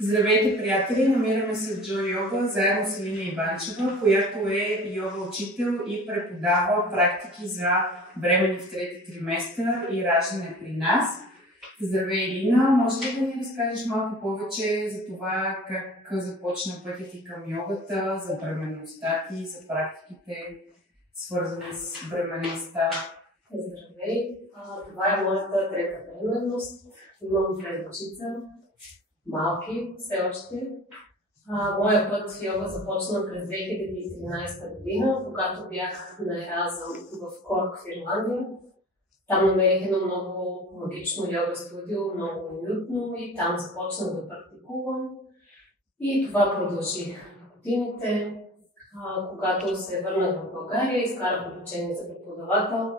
Здравейте, приятели! Намираме се в Джо Йога заедно с Елина Иванчева, която е йога учител и преподава практики за бремени в трети триместър и раждане при нас. Здравей, Елина! Може ли да ни разкажеш малко повече за това как започна пътят ти към йогата, за бременността ти, за практиките, свързани с бременността? Здравей! Това е моята трета бременност. Имам две дечица, малки все още. Моя път в йога започна през 2013 година, когато бях на Еразъм в Корк, в Ирландия. Там намерих едно много магично йога студио, много уютно и там започнах да практикувам. И това продължи годините. Когато се върнах в България, изкарах обучение за преподавател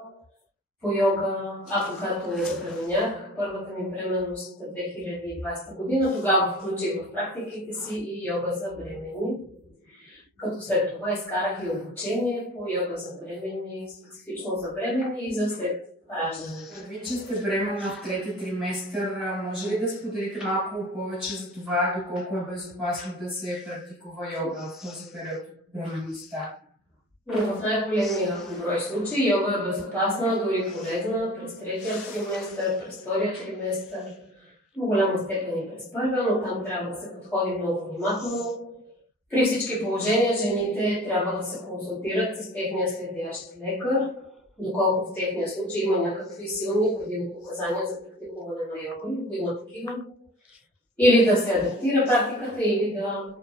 по йога, когато забременях първата ми бременност 2020 година, тогава включих в практиките си и йога за бремени. Като след това изкарах и обучение по йога за бремени, специфично за бремени и за след раждане. Вие, че сте бременна в трети триместър, може ли да споделите малко повече за това, доколко е безопасно да се практикува йога в този период от бременността? В най-големия брой случаи йога е безопасна, дори полезна през третия триместър, през втория триместър, в голяма степен и през първия, но там трябва да се подходи много внимателно. При всички положения жените трябва да се консултират с техния следящ лекар, доколко в техния случай има някакви силни противопоказания за практикуване на йога, ако има такива, или да се адаптира практиката, или да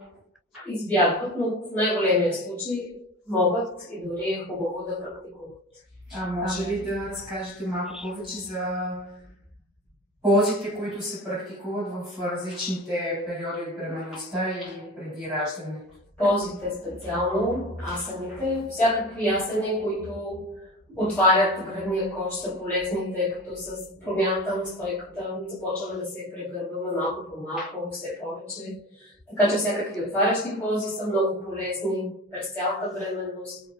избягват, но в най-големия случай могат и дори е хубаво да практикуват. Може ли да разкажете малко повече за ползите, които се практикуват в различните периоди от бременността и преди раждането? Ползите специално, асаните, всякакви асани, които отварят гръдния кош, са полезни, тъй като с промяната на стойката започваме да се прегърбваме малко по малко, все повече. Така че всякакви отварящи пози са много полезни през цялата бременност.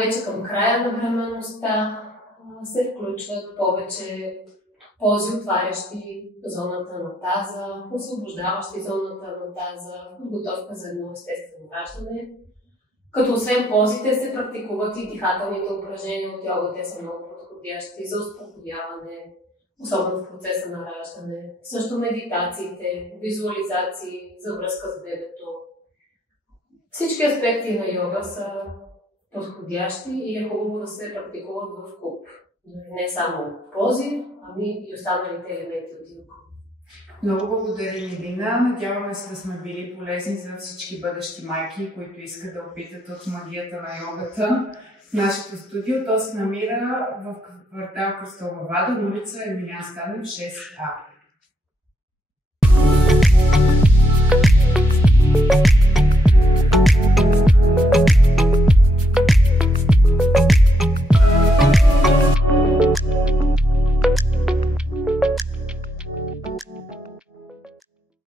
Вече към края на бременността се включват повече пози, отварящи зоната на таза, освобождаващи зоната на таза, подготовка за едно естествено раждане. Като освен позите се практикуват и дихателните упражнения от йога. Те са много подходящи за успокояване, особено в процеса на раждане. Също медитациите, визуализации за връзка с бебето. Всички аспекти на йога са подходящи и е хубаво да се практикуват в куп. Не само пози, ами и останалите елементи от йога. Много благодарим, Елина. Надяваме се да сме били полезни за всички бъдещи майки, които искат да опитат от магията на йогата. Нашето студио, то се намира в квартал Кръстова Вада, на улица Емилиан Станев, 6А.